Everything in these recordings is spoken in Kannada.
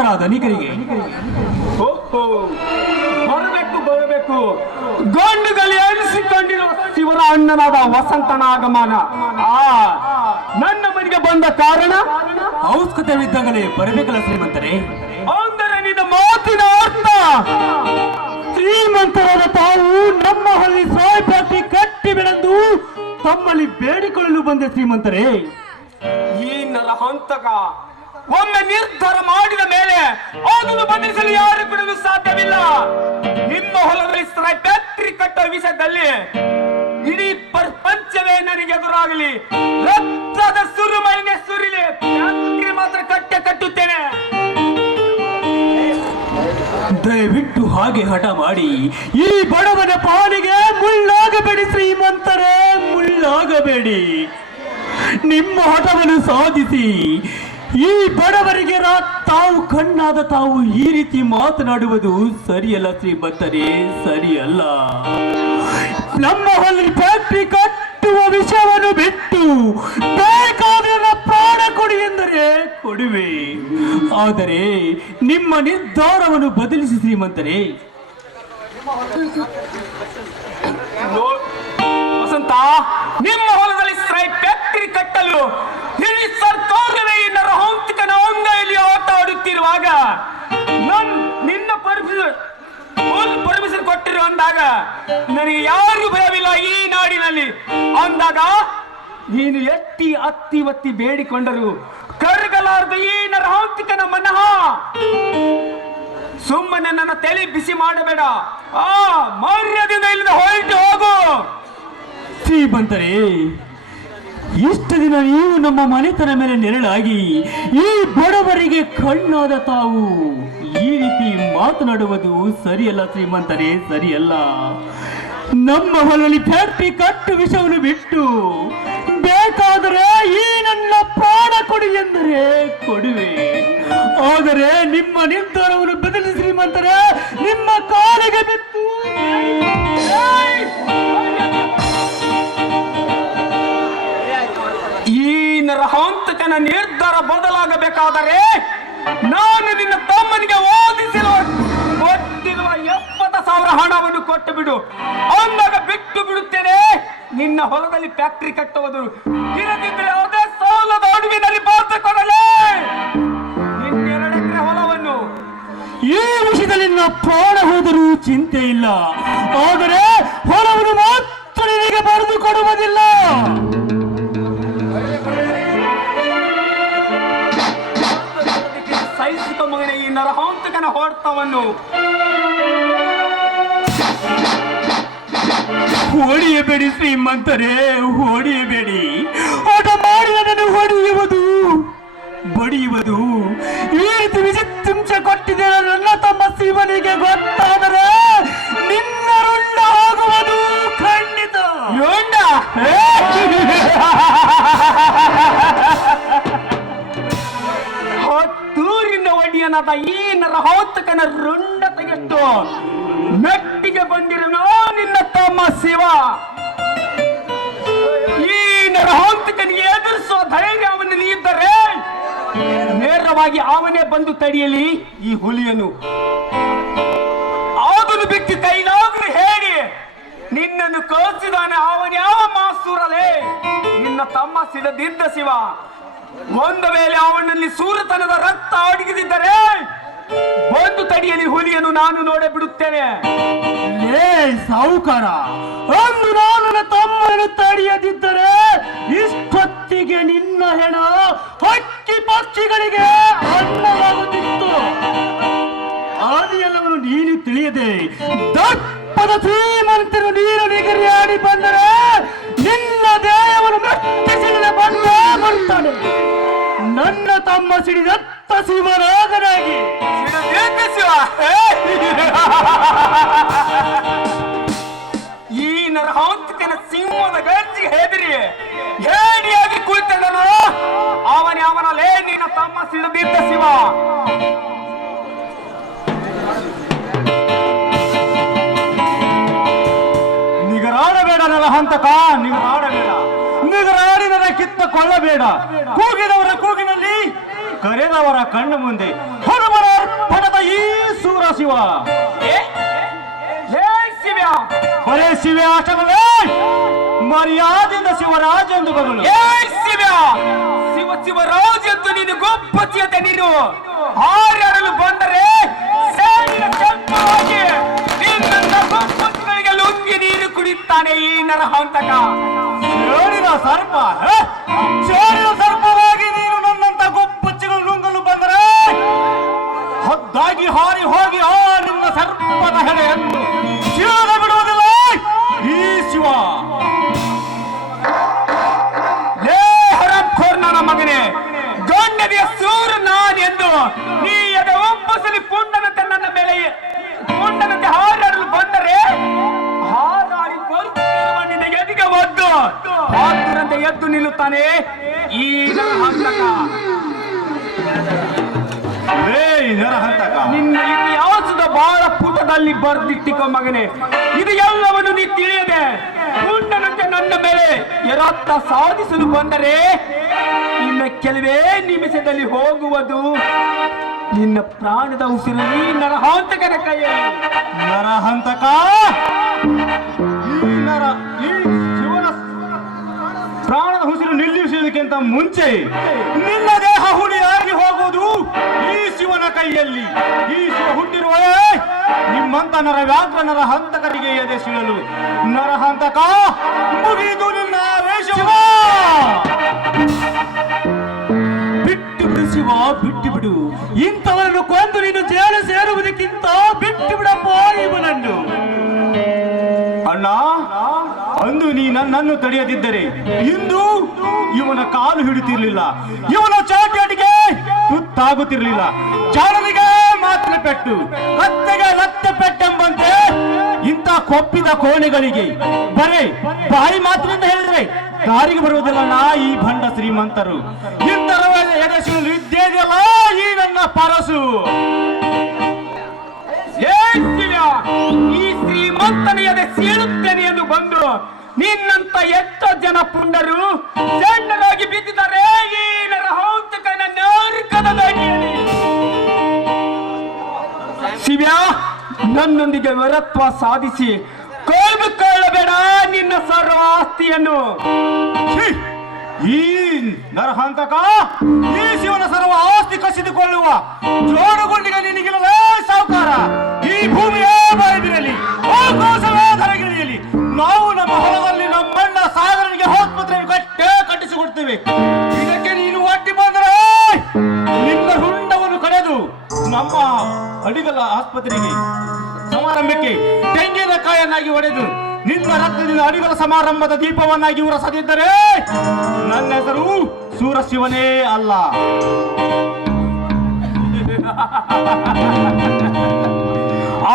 ಸುಂದರ ಧನಿಕರಿಗೆ. ಬರಬೇಕು ಗಂಡುಗಲಿ ಅನಿಸಿಕೊಂಡಿರುವ ಶಿವರ ಅಣ್ಣನಾದ ವಸಂತನ ಆಗಮನ ನನ್ನ ಮನೆಗೆ ಬಂದ ಕಾರಣ ಔತ್ಸುಕತೆವಿದ್ದಾಗಲೇ ಬರಬೇಕಲ್ಲ ಶ್ರೀಮಂತರೇ. ಅಂದರೆ ನಿನ್ನ ಮಾತಿನ ಅರ್ಥ ಶ್ರೀಮಂತರಾದ ತಾವು ನಮ್ಮ ಹಳ್ಳಿ ಸಾಯ್ ಫ್ಯಾಕ್ಟರಿ ಕಟ್ಟಿ ಬೆಳೆದು ತಮ್ಮಲ್ಲಿ ಬೇಡಿಕೊಳ್ಳಲು ಬಂದೆ ಶ್ರೀಮಂತರೇ. ಈ ನರಹಂತಕ ಒಮ್ಮೆ ನಿರ್ಧಾರ ಮಾಡಿದ ಮೇಲೆ ಅದನ್ನು ಬದಲಿಸಲು ಯಾರು ಕೂಡ ಸಾಧ್ಯವಿಲ್ಲ. ನಿಮ್ಮ ಹೊಲದಲ್ಲಿ ಸಾಯ್ ಫ್ಯಾಕ್ಟರಿ ಕಟ್ಟುವ ವಿಷಯದಲ್ಲಿ ಇಡೀ ಪ್ರಪಂಚವೇ ನನಗೆ ಎದುರಾಗಲಿ, ರಕ್ತದ ಸುರುಮಳೆಗೆ ಸುರಿಲಿ, ಫ್ಯಾಕ್ಟರಿ ಮಾತ್ರ ಕಟ್ಟುತ್ತೇನೆ. ದಯವಿಟ್ಟು ಹಾಗೆ ಹಠ ಮಾಡಿ ಈ ಬಡವನ ಪಾಲಿಗೆ ಮುಳ್ಳಾಗಬೇಡಿ ಶ್ರೀಮಂತರೇ, ಮುಳ್ಳಾಗಬೇಡಿ. ನಿಮ್ಮ ಹಠವನ್ನು ಸಾಧಿಸಿ. ಈ ಬಡವರಿಗೆ ತಾವು ಕಣ್ಣಾದ ತಾವು ಈ ರೀತಿ ಮಾತನಾಡುವುದು ಸರಿಯಲ್ಲ ಶ್ರೀಮಂತರೇ, ಸರಿಯಲ್ಲ. ನಮ್ಮ ಹೊಲ ಫ್ಯಾಕ್ಟರಿ ಕಟ್ಟುವ ವಿಷಯವನ್ನು ಬಿಟ್ಟು ಬೇಕಾದ್ರೆ ಪ್ರಾಣ ಕೊಡಿ ಎಂದರೆ ಕೊಡುವೆ, ಆದರೆ ನಿಮ್ಮ ನಿರ್ಧಾರವನ್ನು ಬದಲಿಸಿ ಶ್ರೀಮಂತರೇ. ವಸಂತ, ನಿಮ್ಮ ಹೊಲದಲ್ಲಿ ಫ್ಯಾಕ್ಟರಿ ಕಟ್ಟಲು ಇಡೀ ಸರ್ಕಾರವೇ ಈ ನರಹಂತಕನ ಅಂಗೈಯಲ್ಲಿ ಆಟ ಆಡುತ್ತಿರುವಾಗ ನಿನ್ನ ಪರ್ಮಿಷನ್ ಕೊಟ್ಟಿರು ಅಂದಾಗ ನನಗೆ ಯಾರು ಭಯವಿಲ್ಲ ಈ ನಾಡಿನಲ್ಲಿ. ಅಂದಾಗ ನೀನು ಅತ್ತಿ ಒತ್ತಿ ಬೇಡಿಕೊಂಡರು ಕರಗಲಾರದು ಈ ನರಹಂತಕನ ಮನಃ. ಸುಮ್ಮನೆ ನನ್ನ ತಲೆ ಬಿಸಿ ಮಾಡಬೇಡ, ಮರ್ಯಾದೆಯಿಂದ ಇಲ್ಲದ ಹೊರಟು ಹೋಗು. ಶ್ರೀಮಂತರೇ, ಇಷ್ಟು ದಿನ ನೀವು ನಮ್ಮ ಮನೆತನ ಮೇಲೆ ನೆರಳಾಗಿ ಈ ಬಡವರಿಗೆ ಕಣ್ಣಾದ ತಾವು ಈ ರೀತಿ ಮಾತನಾಡುವುದು ಸರಿಯಲ್ಲ ಶ್ರೀಮಂತರೇ, ಸರಿಯಲ್ಲ. ನಮ್ಮ ಹೊಲದಲ್ಲಿ ಫ್ಯಾಕ್ಟರಿ ಕಟ್ಟು ವಿಷಯವನ್ನು ಬಿಟ್ಟು ಬೇಕಾದರೆ ಈ ನನ್ನ ಪ್ರಾಣ ಕೊಡಿ ಎಂದರೆ ಕೊಡುವೆ, ಆದರೆ ನಿಮ್ಮ ನಿರ್ಧಾರವನ್ನು ಬದಲಿಸಿ ಶ್ರೀಮಂತರೇ, ನಿಮ್ಮ ಕಾಲಿಗೆ ಬಿತ್ತು. ಈ ನರಹಂತಕನ ನಿರ್ಧಾರ ಬದಲಾಗಬೇಕಾದರೆ ನಾನು ನಿನ್ನ ತಮ್ಮನಿಗೆ ಓದಿಸಲು ಕೊಟ್ಟಿರುವ 70,000 ಹಣವನ್ನು ಕೊಟ್ಟು ಬಿಡು, ಅಂದಾಗ ಬಿಟ್ಟು ಬಿಡುತ್ತೇನೆ. ನಿನ್ನ ಹೊಲದಲ್ಲಿ ಫ್ಯಾಕ್ಟರಿ ಕಟ್ಟುವುದು ಇರದಿದ್ದರೆ ಅದೇ ಸಾಲದ ಅಡುವಿನಲ್ಲಿ ಬಾತುಕೊಳ್ಳಲೇ ನಿನ್ನ 2 ಎಕರೆ ಹೊಲವನ್ನು. ಈ ವಿಷಯದಲ್ಲಿ ನನ್ನ ಪ್ರಾಣ ಹೋದರೂ ಚಿಂತೆ ಇಲ್ಲ, ಆದರೆ ಹೊಲವನ್ನು ಮಾತ್ರ ನಿನಗೆ ಬರೆದು ಕೊಡುವುದಿಲ್ಲ. ಸಹಿಸಿಕ ಮಗನೇ ಈ ನರಹಂತಕನ ಹೊಡೆತವನ್ನು. ಹೊಡೆಯಬೇಡಿ ಶ್ರೀಮಂತರೇ, ಹೊಡೆಯಬೇಡಿ. ಆಟ ಮಾಡಿ ನನ್ನನ್ನು ಹೊಡೆಯುವುದು ಬಡಿಯುವುದು ಈ ರೀತಿ ವಿಚಿತ್ರ ಕೊಟ್ಟಿದೆ ನನ್ನ ತಮ್ಮ ಶಿವನಿಗೆ ಗೊತ್ತಾದರೆ ನಿನ್ನ ರುಂಡ ಆಗುವುದು ಖಂಡಿತ. ರುಂಡ ಹತ್ತೂರಿನ ಒಡೆಯನಾದ ಈ ನರಹಂತಕನ ರುಂಡ ತೆಗೆಟ್ಟು ಮೆಟ್ಟಿಗೆ ಬಂದಿರೋ ನಿನ್ನ ತಮ್ಮ ಶಿವ. ಈ ನರಹಂತಕನಿಗೆ ಎದುರಿಸುವ ಧೈರ್ಯ ಅವನಲ್ಲಿ ಇದ್ದರೆ ನೇರವಾಗಿ ಅವನೇ ಬಂದು ತಡೆಯಲಿ ಈ ಹುಲಿಯನ್ನು. ಅದನ್ನು ಬಿಟ್ಟು ಕೈಲಾಗ್ರೆ ಹೇಳಿ ನಿನ್ನನ್ನು ಕಳಿಸಿದಾನೆ ಅವನ ಯಾವ ಮಾಸೂರಲೇ ನಿನ್ನ ತಮ್ಮ ಸಿಡದಿದ್ದ ಶಿವ. ಒಂದು ವೇಳೆ ಅವನಲ್ಲಿ ಸೂರತನದ ರಕ್ತ ಅಡಗಿದಿದ್ದರೆ ಬಂದು ತಡೆಯಲಿ ಹುಲಿಯನ್ನು ನಾನು ನೋಡೇ ಬಿಡುತ್ತೇನೆ. ಏ ಸಾಹುಕಾರ, ಅಂದು ನಾನು ನನ್ನ ತಮ್ಮನ್ನು ತಡೆಯದಿದ್ದರೆ ಇಷ್ಟೊತ್ತಿಗೆ ನಿನ್ನ ಹೆಣ ಹಕ್ಕಿ ಪಕ್ಷಿಗಳಿಗೆ ಅನ್ನವಾಗುತ್ತಿತ್ತು. ಆದಿಯೆಲ್ಲವನ್ನು ನೀನು ತಿಳಿಯದೆ ದಪ್ಪದ ಶ್ರೀಮಂತರು ನೀರು ನಿಗರಿಯಾಡಿ ಬಂದರೆ ನಿನ್ನ ದೇಹವನ್ನು ಮೆಟ್ಟಿಸಿದ ಬಂದೇ ಬರ್ತಾನೆ. ನನ್ನ ತಮ್ಮ ಸಿಡಿದತ್ತ ಶಿವರಾಗನಾಗಿ ಈ ನರಹಂತಕನ ಸಿಂಹದ ಗರ್ಜಿ ಹೆದರಿ ಹೇಡಿಯಾಗಿ ಕುಳಿತನು ಅವನಲ್ಲೇ ನಿನ್ನ ತಮ್ಮ ಸಿಡಿದಿದ್ದ ಶಿವ. ನಿಗರಾಡಬೇಡ ನರಹಂತಕ, ನಿಗರಾಡಬೇಡ. ನಿಗರಾಡಿದರೆ ಕಿತ್ತುಕೊಳ್ಳಬೇಡ. ಕೂಗಿದವರ ಕೂಗಿನಲ್ಲಿ ಕರೆದವರ ಕಣ್ಣು ಮುಂದೆ ಹನುಮನ ಈ ಸೂರ ಶಿವ ಏ ಶಿವ ಬರೇ ಶಿವ ಅಷ್ಟವೇ ಮರ್ಯಾದೆಯಿಂದ ಶಿವರಾಜ ಎಂದು ಬಗಳು ಶಿವ ಶಿವ ಶಿವರಾಜ್ ಎಂದು ನೀನು ಗೊಪ್ಪಚಿಯತೆ ನೀನು ಹಾರಾಡಲು ಬಂದರೆ ಸೇಡಿನ ಕೆಂಪವಾಗಿ ನಿನ್ನಂತ ಗೊಪ್ಪಚ್ಚುಗಳಿಗೆ ಲುಂಗಿ ನೀರು ಕುಡಿತಾನೆ ಈ ನರಹಂತಕ. ಸೇಡಿನ ಸರ್ಪ ಸೇಡಿನ ಸರ್ಪವಾಗಿ ನೀನು ನನ್ನಂತ ಗೊಪ್ಪಚ್ಚಿಗಳು ನುಂಗಲು ಬಂದರೆ ಹದ್ದಾಗಿ ಹಾರಿ ಹೋಗಿ ಆ ನಿನ್ನ ಸರ್ಪದ ಹೆಡೆಯನ್ನು ಶಿವನ ಬಿಡುವುದಿಲ್ಲ ಈ ಶಿವ. ನನ್ನ ಮಗನೇ ಗಂಡನೆಯ ಸೂರು ನಾನೆಂದು ನೀ ಎದೆ ಒಪ್ಪಸಲಿ ಪುಂಡನಂತೆ ನನ್ನ ಮೇಲೆ ಪುಂಡನಂತೆ ಹಾರಾಡಲು ಬಂದರೆ ಹಾರಾಡಿ ಬರುತ್ತಿರುವ ನಿನ್ನ ಎದಿಗೆ ಒದ್ದು ಹಾತುರಂತೆ ಎದ್ದು ನಿಲ್ಲುತ್ತಾನೆ ಈ ನರಹಂತಕ. ನಿನ್ನ ಇತಿಹಾಸದ ಬಹಳ ಪುಟದಲ್ಲಿ ಬರೆದಿಟ್ಟಿಕೊ ಮಗನೇ. ಇದು ಎಲ್ಲವನ್ನು ನೀ ತಿಳಿಯದೆ ಪುಂಡನಂತೆ ನನ್ನ ಮೇಲೆ ಎರತ್ತ ಸಾಧಿಸಲು ಬಂದರೆ ಇನ್ನು ಕೆಲವೇ ನಿಮಿಷದಲ್ಲಿ ಹೋಗುವುದು ನಿನ್ನ ಪ್ರಾಣದ ಉಸಿರು ಈ ನರಹಂತಕನ ಕೈಯಲ್ಲಿ. ನರಹಂತಕ ಈ ಶಿವನ ಪ್ರಾಣದ ಉಸಿರು ನಿಲ್ಲಿಸುವುದಕ್ಕಿಂತ ಮುಂಚೆ ನಿನ್ನ ದೇಹ ಹುಡಿಯಾಗಿ ಹೋಗುವುದು ಈ ಶಿವನ ಕೈಯಲ್ಲಿ. ಈ ಶಿವ ಹುಟ್ಟಿರುವ ನಿಮ್ಮಂತ ನರವ್ಯಾಘ್ರ ನರಹಂತಕರಿಗೆ ಎದೆ ಸಿಳಲು. ನರಹಂತಕ ಮುಗಿದು ನಿನ್ನ ವೇಷವ. ಬಿಟ್ಟು ಬಿಡು ಶಿವ, ಬಿಟ್ಟು ಬಿಡು. ಇಂಥವರನ್ನು ಕೊಂದು ನೀನು ಜೇಲು ಸೇರುವುದಕ್ಕಿಂತ ಬಿಟ್ಟು ಬಿಡಪ್ಪ ಇವನನ್ನು. ಅಣ್ಣ, ಅಂದು ನೀ ನನ್ನನ್ನು ತಡೆಯದಿದ್ದರೆ ಇಂದು ಇವನ ಕಾಲು ಹಿಡಿತಿರ್ಲಿಲ್ಲ, ಇವನ ಚಾಟಿಗೆ ತುತ್ತಾಗುತ್ತಿರ್ಲಿಲ್ಲ. ಜಾಣನಿಗೆ ಮಾತ್ರ ಪೆಟ್ಟು, ಕತ್ತೆಗೆ ಲತ್ತೆ ಪೆಟ್ಟೆಂಬಂತೆ ಇಂಥ ಕೊಪ್ಪಿದ ಕೋಣೆಗಳಿಗೆ ಬರೇ ಬಾಯಿ ಮಾತ್ರದಿಂದ ಹೇಳಿದ್ರೆ ದಾರಿಗೆ ಬರುವುದಿಲ್ಲ ನಾ ಈ ಭಂಡ ಶ್ರೀಮಂತರು. ಇಂಥರ ಎದೆಸಿಲು ಇದ್ದೇದಲ್ಲ ಈ ನನ್ನ ಪರಸು. ಈ ಶ್ರೀಮಂತನೆಯದೆ ಸೀಳುತ್ತೇನೆ ಎಂದು ಬಂದು ನಿನ್ನಂತ ಎಷ್ಟೋ ಜನ ಪುಂಡರು ಸಣ್ಣರಾಗಿ ಬಿದ್ದಿದ್ದಾರೆ ಈ ನರಹಂತಕನ ನರಕದ ದಾರಿಯಲ್ಲಿ. ಶಿವ, ನನ್ನೊಂದಿಗೆ ವರತ್ವ ಸಾಧಿಸಿ ಕೊಳ್ಳಬೇಡ ನಿನ್ನ ಸರ್ವ ಆಸ್ತಿಯನ್ನು. ಈ ನರಹಂತಕ ಈ ಶಿವನ ಸರ್ವ ಆಸ್ತಿ ಕಸಿದುಕೊಳ್ಳುವ ಜೋಡುಗುಂಡಿಗೆ ನಿನಗಿರಲೇ ಸಾವುಕಾರ. ಈ ಭೂಮಿಯೇ ಬಾಯಿದಿರಲಿ, ಆಕಾಶವೇ ಧರೆಗಿಳಿಯಲಿ, ನಾವು ನಮ್ಮ ಹೊಲದಲ್ಲಿ ನಮ್ಮಣ್ಣ ಸಾಗರನಿಗೆ ಆಸ್ಪತ್ರೆ ಕಟ್ಟಿಸಿಕೊಡ್ತೇವೆ. ಇದಕ್ಕೆ ನೀನು ಒಟ್ಟಿ ಬಂದರೆ ನಿನ್ನ ಹುಂಡವನ್ನು ಕಡೆದು ನಮ್ಮ ಅಡಿಗಲ ಆಸ್ಪತ್ರೆಗೆ ಸಮಾರಂಭಕ್ಕೆ ತೆಂಗಿನಕಾಯನ್ನಾಗಿ ಒಡೆದು ನಿನ್ನ ರಕ್ತದಿಂದ ಅಡಿಗಲ ಸಮಾರಂಭದ ದೀಪವನ್ನಾಗಿ ಉರಸದಿದ್ದರೆ ನನ್ನ ಹೆಸರು ಸೂರಶಿವನೇ ಅಲ್ಲ.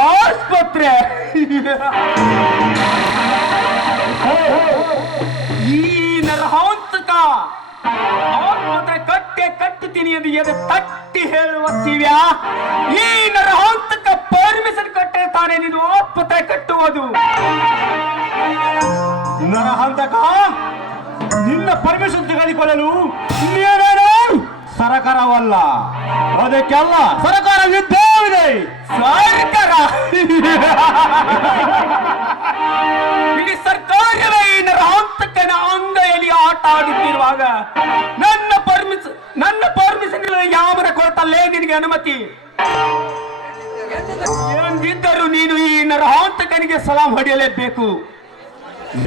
ಆಸ್ಪತ್ರೆ ಈ ನರಹಂತಕ ಆಸ್ಪತ್ರೆ ಕಟ್ಟುತ್ತೀನಿ ಎಂದು ಎದೆ ತಟ್ಟಿ ಹೇಳುವ ಶಿವ್ಯ, ಈ ನರಹಂತಕ ಪರ್ಮಿಷನ್ ಕಟ್ಟಿರ್ತಾನೆ ನೀನು ಆಸ್ಪತ್ರೆ ಕಟ್ಟುವುದು. ನರಹಂತಕ ನಿನ್ನ ಪರ್ಮಿಷನ್ ತೆಗೆದುಕೊಳ್ಳಲು ನೀನೇನು ಸರಕಾರವಲ್ಲ, ಅದಕ್ಕೆಲ್ಲ ಸರಕಾರವಿದ್ದೇ ಇದೆ. ಸರ್ಕಾರ ಇಡೀ ಸರ್ಕಾರವೇ ಈ ನರಹಂತಕನ ಅಂಗೈಯಲ್ಲಿ ಆಟ ಆಡುತ್ತಿರುವಾಗ ನನ್ನ ಪರ್ಮಿಷನ್ ಯಾವನ ಕೊಡ್ತಲ್ಲೇ ನಿನಗೆ ಅನುಮತಿ? ಎಂದಿದ್ದರೂ ನೀನು ಈ ನರಹಂತಕನಿಗೆ ಸಲಾಂ ಹೊಡೆಯಲೇಬೇಕು.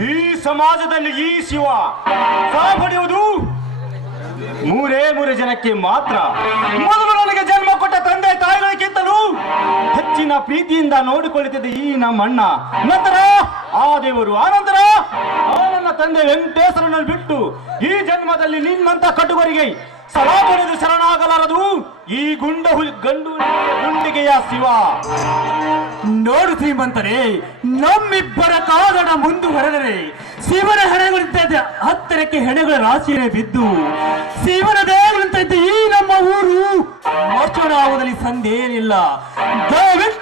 ಈ ಸಮಾಜದಲ್ಲಿ ಈ ಶಿವ ಸಲಾಂ ಹೊಡೆಯುವುದು ಮೂರೇ ಜನಕ್ಕೆ ಮಾತ್ರ. ಮೊದಲು ನನಗೆ ಜನ್ಮ ಕೊಟ್ಟ ತಂದೆ ತಾಯಿಗಳಿಗಿಂತಲೂ ಹೆಚ್ಚಿನ ಪ್ರೀತಿಯಿಂದ ನೋಡಿಕೊಳ್ಳುತ್ತಿದ್ದ ಈ ನಮ್ಮ ಅಣ್ಣ, ನಂತರ ಆ ದೇವರು, ಆನಂತರ ನನ್ನ ತಂದೆ ವೆಂಕಟೇಶ್ವರನ್ನು ಬಿಟ್ಟು ಈ ಜನ್ಮದಲ್ಲಿ ನಿನ್ನಂತ ಕಟುಕರಿಗೆ ಸಲಾಂ ಹೊಡೆದು ಶರಣಾಗಲಾರದು ಈ ಗುಂಡಿಗೆಯ ಶಿವ. ನೋಡು ಶ್ರೀಮಂತರೇ, ನಮ್ಮಿಬ್ಬರ ಕಾಗಡ ಮುಂದುವರೆದರೆ ಶಿವನ ಹೆಣೆಗಳಿದ್ದ ಹತ್ತಿರಕ್ಕೆ ಹೆಣೆಗಳ ರಾಶಿಯೇ ಬಿದ್ದು ಶಿವನ ದೇವರಂತ ಈ ನಮ್ಮ ಊರು ಮೋಚನಾಗುವುದರಲ್ಲಿ ಸಂದೇಹವಿಲ್ಲ. ದಯವಿಟ್ಟು